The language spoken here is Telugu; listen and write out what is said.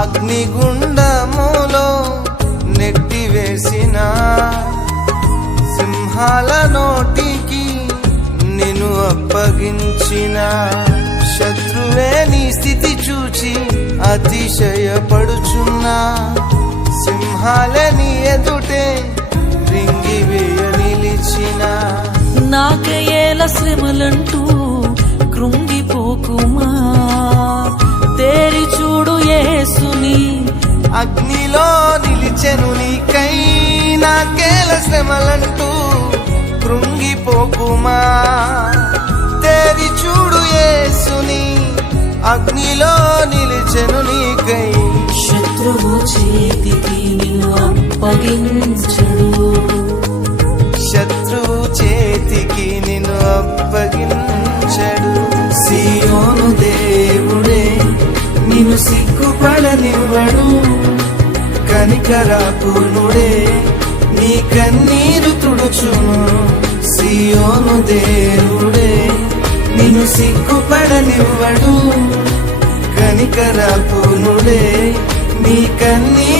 అగ్నిగుండములో నెట్టివేసిన సింహాల నోటికి నిన్ను అప్పగించిన శత్రువే నీ స్థితి చూచి అతిశయపడుచున్నా సింహాలే నీ ఎదుటే రింగివేయ నిలిచిన నాకేల శ్రమలంటూ కృంగిపోకుమా తేరి చూడు యేసుని అగ్నిలో నిలిచెను నీకై నాకేల శ్రమలంటూ కృంగిపోకుమా తేరి చూడు యేసుని అగ్నిలో నిలిచెను నీకై శత్రువు చేతికి నిన్ను అప్పగించడు శత్రువు చేతికి నిన్ను అప్పగించడు సీయోను దేవుడే నిన్ను సిగ్గుపడనివ్వడు కనికరాపూర్ణుడే నీ కన్నీరు తుడుచును సీయోను దేవుడే నిన్ను సిగ్గుపడనివ్వడు కనికరాపూర్ణుడే నీ కన్నీరు